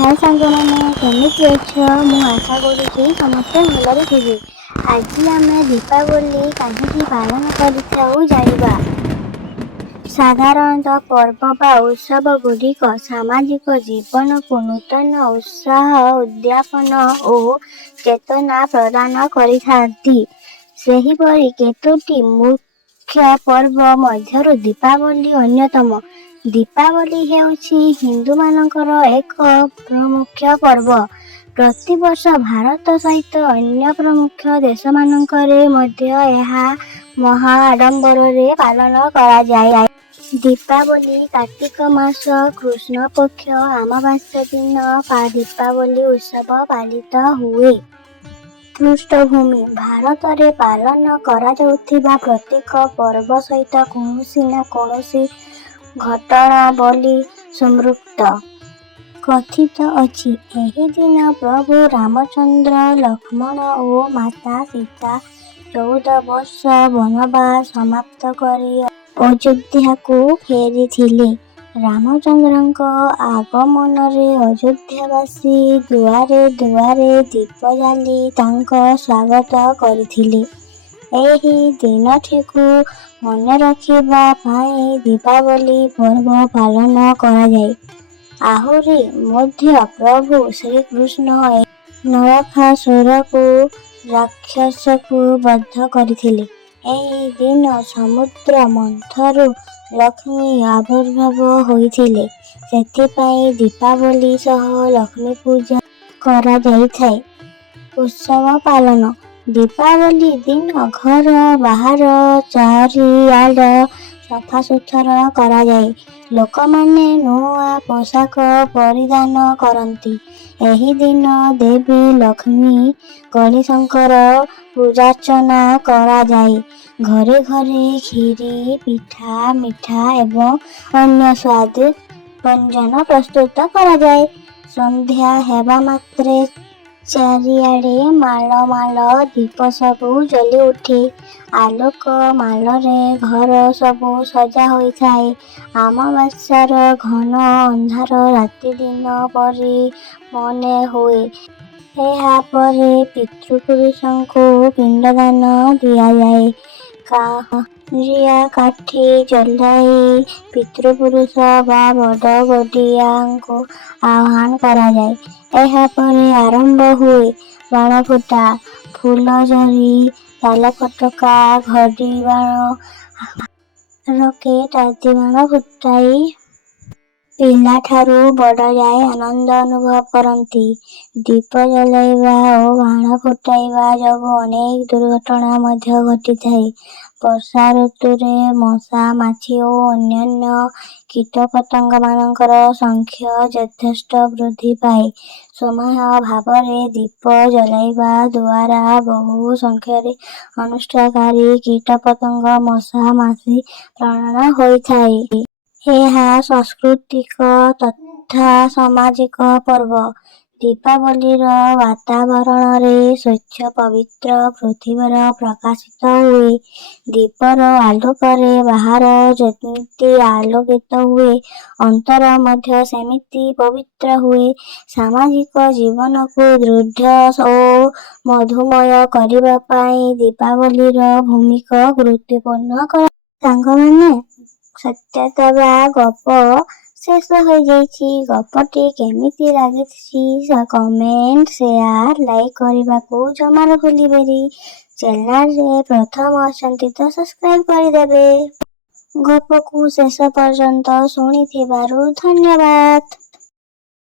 हाय सांगमाने केमिति अछ मु आशा करूची समस्ते भलरे थिबे। आज आमे दीपावली काहेकि पालन करिथाउ जानिबा। साधारणतः पर्व बा उत्सव गुड़िक सामाजिक जीवन को नूतन उत्साह उद्यापन और चेतना प्रदान करिथांती। सेहिपरि केतोटी मुख्य पर्व मध्यरु दीपावली अन्यतम। दीपावली हेउछि हिंदू मानकर एक प्रमुख पर्व। प्रतिवर्ष भारत सहित अन्य प्रमुख देश मानकरे मध्य एहा महा आडंबरे पालन करा जाय। दीपावली कार्तिक मास कृष्ण पक्ष अमावास्या दिन दीपावली उत्सव पालित हुए। पृष्ठभूमि भारत रे पालन करा जाउथिबा प्रत्येक पर्व सहित कौनसी ना कौनसी घटना बोली संपृक्त कथित अछि। एही दिन प्रभु रामचंद्र लक्ष्मण और माता सीता 14 वर्ष वनवास समाप्त करी अयोध्या को फेरिथिले। रामचंद्रଙ୍କ आगमନରେ अयोध्यावासी दुआरे दुआरे दीप जाली तांको स्वागत करथिले। एही दिनटिକୁ मने रखिबा पाई दीपावली पर्व पालन करा जाय। आहुरी मध्य प्रभु श्रीकृष्ण नरकासुर को राक्षस को बद्ध करथिले। एही दिन समुद्र मंथरु लक्ष्मी आविर्भाव होइथिले। सेथिपाई दीपावली सह लक्ष्मी पूजा करा जाइथाय। उत्सव पालन दीपावली दिन घर बाहर चारिआड सफा सुथरा करा जाय। लोकमाने नुआ पोशाक परिधान करती। एही दिन देवी लक्ष्मी गणेशंकर पूजार्चना करा जाय। घरे घरे खीरी पिठा मिठा एवं अन्य स्वाद व्यंजन प्रस्तुत करा जाय। संध्या हेबा मात्रे चारिआडे माल माल दीप सबु जली उठे। आलोक मालरे घर सबु सजा होइथाय। अमावास्यार घन अंधार राति दिन परी मने हुए। एहा परे पितृपुरुषंको पिंडदान दिया जाय। कांजिया काठी जलाई पितृपुरुष बा बड़ बड़ियाको आह्वान करा जाय। एहा परे आरंभ हुए बाण फुटा फुलझरी ताल फटका घड़ी बाण रकेट आदि बाण फुटाई पिला ठारू बड़ जाए आनंद अनुभव करती। दीप जलाइबा और बाण फुटाइबा जोगु अनेक दुर्घटना मध्य घटिथाय। वर्षा ऋतुरे मशा माछी और अन्यान्य कीटपतंग मानकर संख्या यथेष्ट वृद्धि पाए। सामूहिक भावरे दीप जलाइबा द्वारा बहु संख्यारे अनिष्टकारी कीटपतंग मशा माछी प्राण होइथाय। एहा सांस्कृतिक तथा सामाजिक पर्व। दीपावलीर वातावरणरे स्वच्छ पवित्र पृथ्वीर प्रकाशित हुए। दीपर आलोकरे बाहर जेमिति आलोकित हुए अंतर मध्य सेमिति पवित्र हुए। सामाजिक जीवन को दृढ़ और मधुमय करिबा पाई दीपावलीर भूमिका गुरुत्वपूर्ण। सांगमाने सत्यता बा गप शेष हो जाइछि। गपटी केमिति लागिछि कमेंट शेयर लाइक करबाको जमार भूलिबेरी। चैनल रे प्रथम अछंती तो सब्सक्राइब करिदेबे। गप को शेष पर्यंत सुनिथिबारु धन्यवाद।